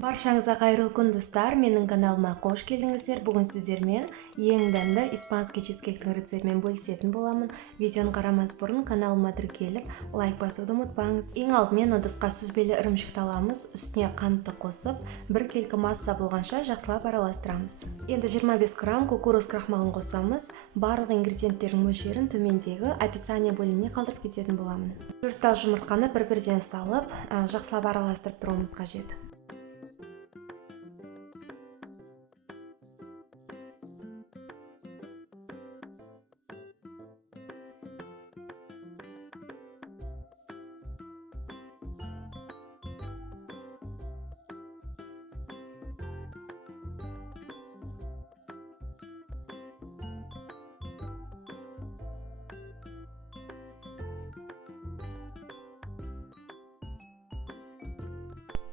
Баршаңызға қайырлы күн достар, менің каналыма қош келдіңіздер. Бүгін сіздермен ең дәмді испанский чизкейктің рецептімен бөлісетін боламын. Видеоны қарамас бұрын каналыма тіркеліп, лайк басуды ұмытпаңыз. Ең алдымен ыдысқа сүзбелі ірімшікті аламыз, үстіне қантты қосып, бір келкі масса болғанша жақсылап араластырамыз. Енді 25 грамм кукуруз крахмалын қосамыз. Барлық ингредиенттердің мөлшерін төмендегі описание бөліміне қалдырып кететін боламын. 4 тал жұмыртқаны бір-бірден салып, жақсылап араластырып тұруымыз қажет.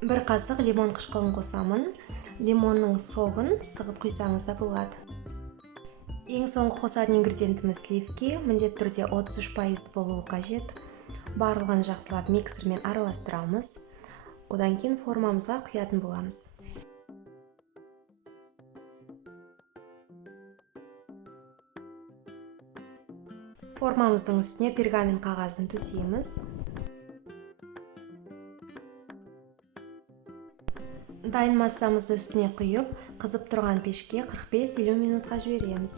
Бір қасық лимон қышқылын қосамын. Лимонның соғын сығып құйсаңыз да болады. Ең соңғы қосатын ингредиентіміз сливки. Міндетті түрде 33% болуы қажет. Барлығын жақсылап миксермен араластырамыз. Одан кейін формамызға құятын боламыз. Формамыздың үстіне пергамент қағазын төсейміз. Дайын массамызды үстіне құйып, қызып тұрған пешке 45-50 минутқа жібереміз.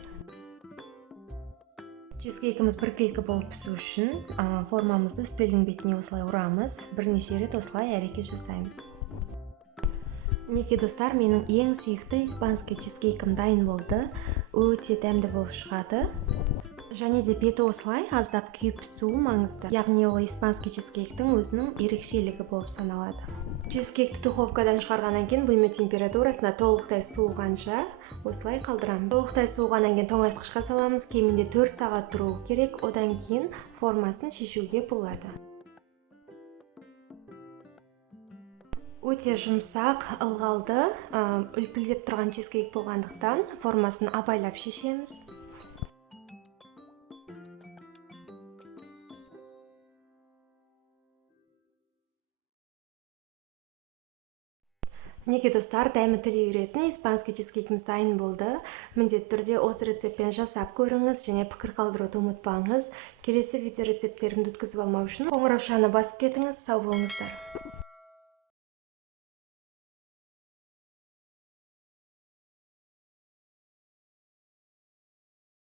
Чизкейкіміз бір келкі болып пісу үшін формамызды үстелдің бетіне осылай ұрамыз. Бірнеше рет осылай әрекет жасаймыз. Мінекей достар, менің ең сүйікті испанский чизкейкім дайын болды. Өте дәмді болып шығады. Және де беті осылай аздап күйіп пісуі маңызды. Яғни ол испанский чизкейктің өзінің ерекшелігі болып саналады. Чизкейкті духовкадан шығарғаннан кейін бөлме температурасында толықтай суығанша осылай қалдырамыз. Толықтай суығаннан кейін тоңазытқышқа саламыз. Кемінде 4 сағат тұру керек. Одан кейін формасын шешуге болады. Өте жұмсақ, ылғалды, үлпілдеп тұрған чизкейк болғандықтан формасын абайлап шешеміз. Неге достар, дәмі тіл үйіретін испанский чизкейкіміз дайын болды. Міндетті түрде осы рецептпен жасап көріңіз және пікір қалдыруды ұмытпаңыз. Келесі видео рецепттерімді өткізіп алмау үшін қоңыраушаны басып кетіңіз. Сау болыңыздар.